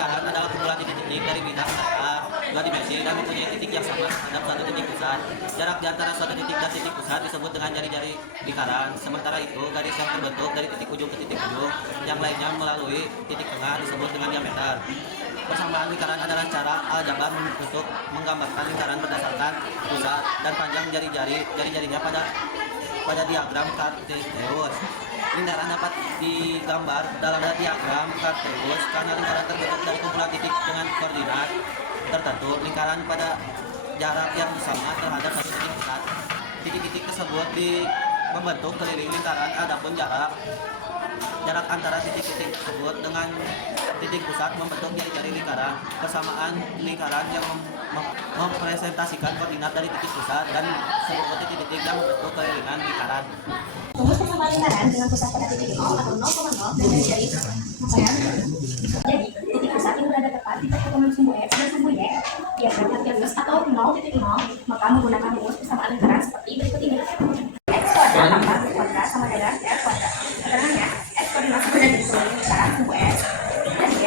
lingkaran adalah kumpulan titik-titik dari bidang dua dimensi dan mempunyai titik yang sama terhadap suatu titik pusat. Jarak di antara suatu titik dan titik pusat disebut dengan jari-jari lingkaran. Sementara itu, garis yang terbentuk dari titik ujung ke titik ujung, yang lainnya melalui titik tengah disebut dengan diameter. Persamaan lingkaran adalah cara aljabar untuk menggambarkan lingkaran berdasarkan pusat dan panjang jari-jarinya pada diagram Cartesius. Lingkaran dapat digambar dalam diagram Cartesius karena lingkaran terbentuk dari kumpulan titik dengan koordinat tertentu. Lingkaran pada jarak yang sama terhadap satu titik pusat. Titik-titik tersebut membentuk keliling lingkaran. Adapun jarak antara titik-titik tersebut dengan titik pusat membentuk jari-jari lingkaran. Persamaan lingkaran yang mempresentasikan koordinat dari titik pusat dan seluruh titik-titik yang membentuk kelilingan lingkaran. Rumus persamaan lingkaran dengan pusat pada titik 0 atau 0,0 dan jari jadi titik pusat yang berada tepat di pertemuan sumbu X dan sumbu Y diagram Cartesius atau 0,0, maka menggunakan rumus persamaan lingkaran seperti berikut ini. X kuadrat tambah B kuadrat sama dengan R kuadrat. Keterangannya, X koordinat sama dengan keliling lingkaran sumbu X dan Y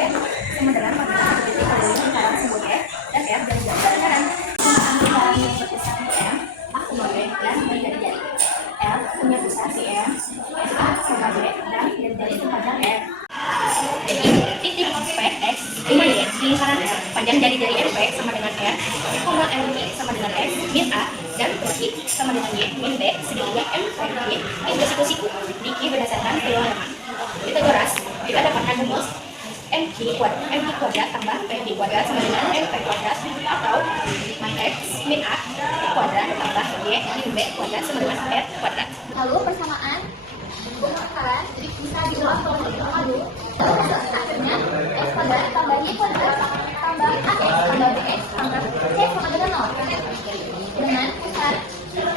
sama dengan koordinat titik keliling lingkaran sumbu Y dan R dari jari lingkaran. Persamaan lingkaran yang berpusat di M, A sama B dan B dari jari. L punya pusat di M, A sama B dan jari itu panjang R. Jadi titik P X sama Y di lingkaran R, panjang jari-jari MP sama dengan R, koma LB sama dengan X, min A dan I sama dengan Y, min B segitiga M per Y, min siku-siku, diki berdasarkan kedua elemen. Pitagoras, kita dapatkan rumus MQ kuadrat tambah PQ kuadrat sama dengan MP kuadrat atau X min A kuadrat tambah Y min B kuadrat sama dengan R kuadrat. Lalu persamaan lingkaran bisa dijawab kalau akhirnya X kuadrat tambah Y kuadrat tambah AX tambah BX tambah C sama dengan 0 dengan pusat min A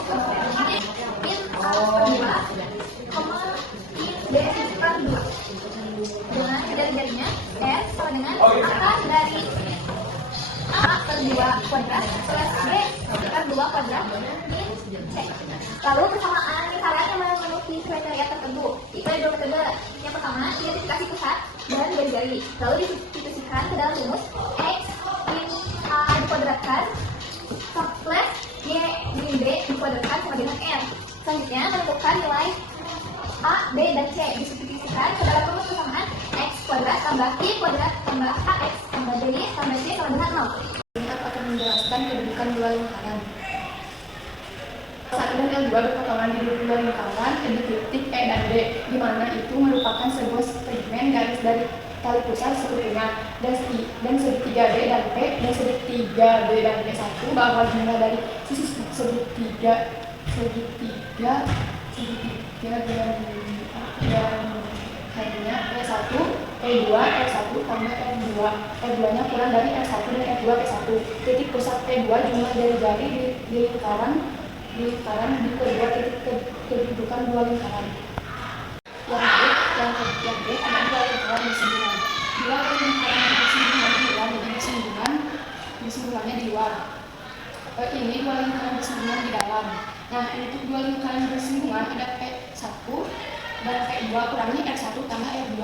per 2, BX per 2 dengan jari-jarinya R sama dengan akar dari A per 2 kuadrat plus B per 2 kuadrat min C. Lalu persamaan lingkaran yang memenuhi kriteria tertentu itu ada dua metode. Yang pertama, identifikasi pusat dan jari-jari, lalu distitusikan ke dalam rumus X min A dikuadratkan plus Y min B dikuadratkan sama dengan R. Selanjutnya, menentukan nilai A, B, dan C distitusikan ke dalam rumus persamaan X kuadrat tambah Y kuadrat tambah AX tambah BY tambah C sama dengan 0. Kita akan menjelaskan kedudukan dua lingkaran. L1 dan L2 berpotongan di dua lingkaran di titik E dan D, di mana itu merupakan sebuah segmen garis dari tali pusat sekutunya dan segitiga D dan P dan segitiga D dan P1 bahwa jumlah dari sisi segitiga dan hanya E1, E2, E1 tambah E2. E2 nya kurang dari E1 dan E2 P1. Titik pusat E2 jumlah jari-jari di lingkaran di kedua titik kedudukan dua lingkaran. Yang B ada dua lingkaran bersinggungan. Dua lingkaran bersinggungan di luar jadi bersinggungannya di luar. Ini dua lingkaran bersinggungan di dalam. Nah, untuk dua lingkaran bersinggungan ada P1 dan P2 kurangi R1 tambah R2.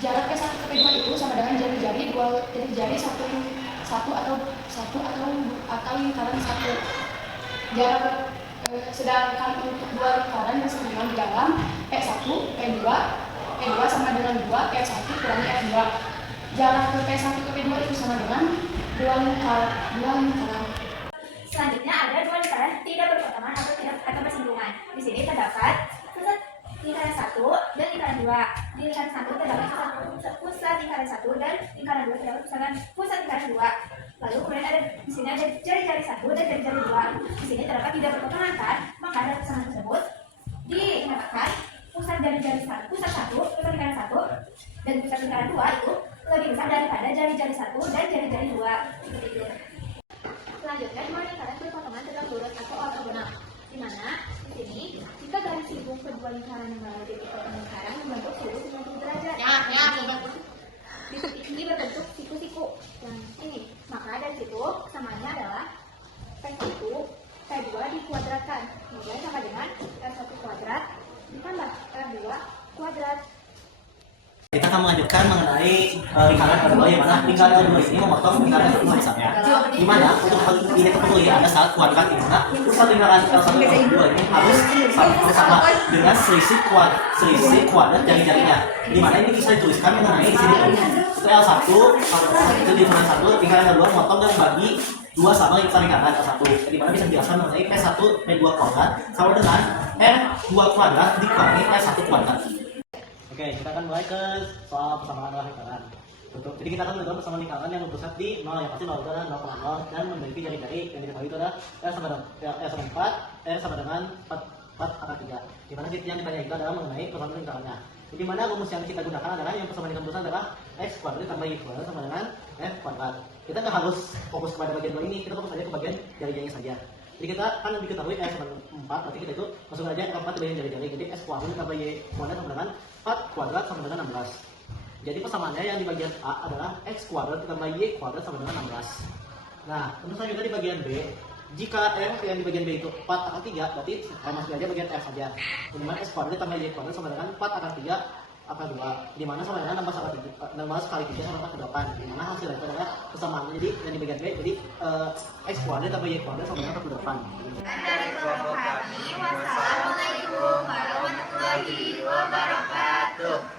Jarak P1 ke P2 itu sama dengan jari-jari dua jari satu atau lingkaran satu. Jarak sedangkan untuk dua lingkaran yang seimbang di dalam P1, P2 sama dengan 2, P1 kurangi R2. Jarak ke P1 ke P2 itu sama dengan dua lingkaran. Selanjutnya ada dua lingkaran tidak berpotongan atau bersinggungan. Di sini terdapat pusat lingkaran 1 dan lingkaran 2. Di lingkaran 1 terdapat pusat lingkaran 1 dan lingkaran 2 terdapat pusat lingkaran 2. Lalu kemudian di sini ada jari-jari 1 dan jari-jari 2. Di sini terdapat tidak berpotongan kan? Maka dari persamaan tersebut dinyatakan pusat jari-jari 1, pusat lingkaran 1 dan pusat lingkaran 2 itu lebih besar daripada jari-jari 1 dan jari-jari 2. Seperti itu. Selanjutnya, dua lingkaran berpotongan tegak lurus atau ortogonal, di mana di sini jika garis sibuk kedua lingkaran yang berada di titik potong lingkaran membentuk sudut 90 derajat. Di titik ini berbentuk siku-siku yang ini. Maka dari situ kesamaannya adalah P1 P2 dikuadratkan, kemudian sama dengan R1 kuadrat ditambah R2 kuadrat. Kita akan melanjutkan mengenai lingkaran kedua, yang mana lingkaran kedua ini memotong lingkaran kedua misalnya. Di mana untuk hal ini terpenuhi ada syarat kuadrat di mana pusat lingkaran L1 dan L2 ini harus sama dengan selisih kuadrat jari-jarinya. Di mana ini bisa dituliskan mengenai di sini itu L1 itu di lingkaran 1, lingkaran kedua memotong dan bagi 2 sama lingkaran L1. Di mana bisa dijelaskan mengenai P1 P2 kuadrat sama dengan R2 kuadrat dikurangi R1 kuadrat. Oke, kita akan mulai ke soal persamaan lingkaran. Jadi kita akan melakukan persamaan lingkaran yang berpusat di 0, yang pasti 0 itu adalah 0,0 dan memiliki jari-jari yang diketahui itu adalah R sama dengan 4, R sama dengan 4 akar 3. Di mana yang ditanya itu adalah mengenai persamaan lingkarannya. Di mana rumus yang kita gunakan adalah yang persamaan lingkaran berpusat adalah X kuadrat ditambah Y kuadrat sama dengan F kuadrat. Kita nggak harus fokus kepada bagian 2 ini, kita fokus saja ke bagian jari-jarinya saja. Jadi kita kan diketahui S sama 4, berarti kita itu masukkan aja R4 ke bagian jari-jari. Jadi S kuadrat ditambah Y kuadrat sama dengan 4 kuadrat sama dengan 16. Jadi persamaannya yang di bagian A adalah X kuadrat ditambah Y kuadrat sama dengan 16. Nah, tentu saja di bagian B, jika R yang di bagian B itu 4 akar 3, berarti masuk aja bagian F saja. Di mana X kuadrat ditambah Y kuadrat sama dengan 4 akar 3 akar 2, di mana sama dengan 16 kali 3 sama 48, di mana hasilnya itu adalah persamaan. Jadi yang di bagian B, jadi X kuadrat tambah Y kuadrat sama dengan 48. Wassalamualaikum warahmatullahi wabarakatuh.